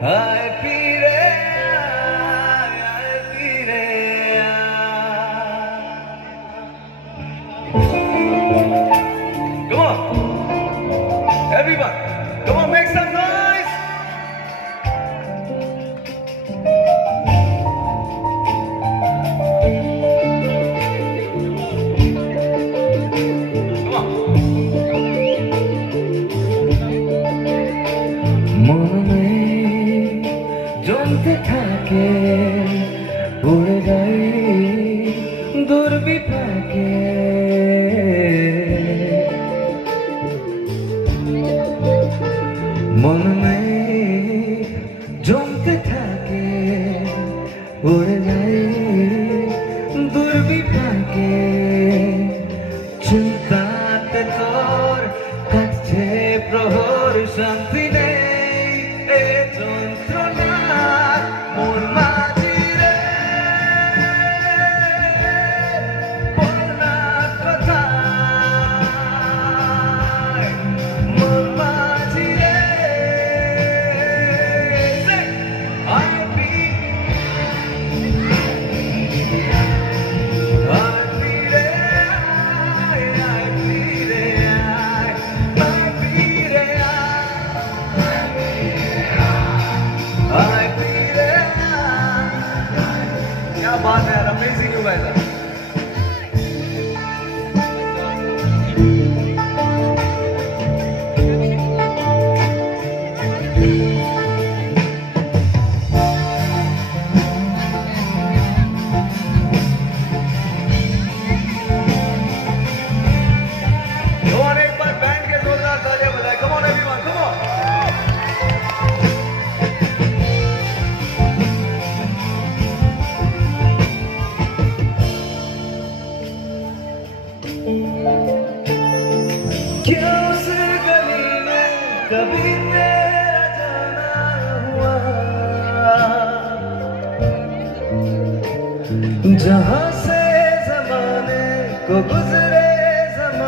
आए पीरे आए पीरे Come on, everyone, come on, make some noise. Come on. মনে জমতে থাকে উড়ে যাই দুর্বিপাকে মনে জমতে থাকে উড়ে যাই দুর্বিপাকে চিন্তাতে তোর কাছে প্রহর শান্তি নেই এ যন্ত্রণা মোর মাঝি রে বলনা কোথায় মোর মাঝি রে क्या बात है, अमेजिंग यू गाइस। एक बार बैंड के जोरदार तालियां बजाएं। Come on everyone, come on. क्यों उस गली में कभी तेरा जाना हुआ जहां से ज़माने को गुज़र